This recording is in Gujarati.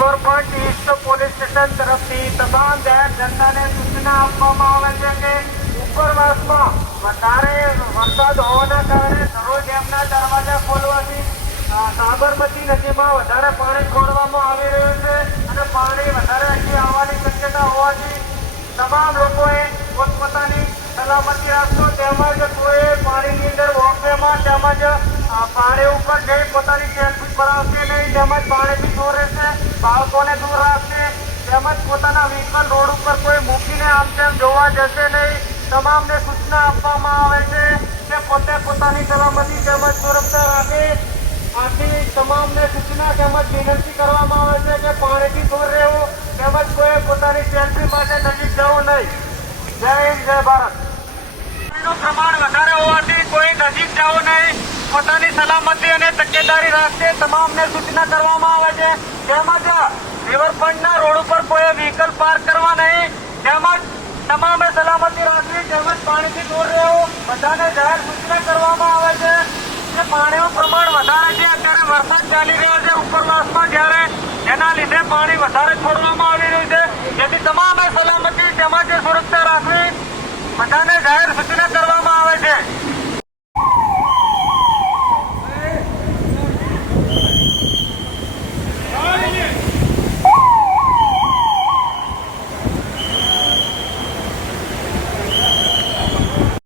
રિવરફ્રન્ટ ઈસ્ટ પોલીસ સ્ટેશન તરફથી તમામ જાહેર જનતાને સૂચના આપવામાં આવે છે કે ઉપરવાસમાં વધારે વરસાદ હોવાના કારણે ધરોઈ ડેમના દરવાજા ખોલવાથી સાબરમતી નદીમાં વધારે પાણી છોડવામાં આવી રહ્યું છે અને પાણી વધારે અહીં આવવાની શક્યતા હોવાથી તમામ લોકોએ પોતપોતાની સલામતી રાખશો તેમજ કોઈ પાણીની અંદર વોકવેમાં તેમજ પાણી ઉપર જઈ પોતાની સેલ્ફી કરાવશે નહીં તેમજ પાણીથી દૂર રહેશે, બાળકોને દૂર રાખશે તેમજ પોતાના વ્હીકલ રોડ ઉપર કોઈ મૂકીને આમ તેમ જોવા જશે નહીં. તમામને સૂચના આપવામાં આવે છે કે પોતે પોતાની સલામતી તેમજ સુરક્ષા રાખે. આથી તમામને સૂચના તેમજ વિનંતી કરવામાં આવે છે કે પાણીથી દૂર રહેવું તેમજ કોઈ પોતાની સેલ્ફી માટે નજીક જવું નહીં. જય હિન્દ, જય ભારત. પાણીનું પ્રમાણ વધારે હોવાથી કોઈ નજીક જવું નહીં, પોતાની સલામતી અને તકેદારી રાખશે તમામને સૂચના કરવામાં આવે છે. તેમજ રિવરફ્રન્ટના રોડ ઉપર કોઈ વ્હીકલ પાર્ક કરવા નહીં તેમજ તમામે સલામતી રાખવી તેમજ પાણીથી દૂર રહેવું બધાને જાહેર સૂચના કરવામાં આવે છે કે પાણીનું પ્રમાણ વધારે છે. અત્યારે વરસાદ ચાલી રહ્યો છે ઉપરવાસમાં, જ્યારે એના લીધે પાણી વધારે છોડવામાં આવી રહ્યું છે, જેથી તમામ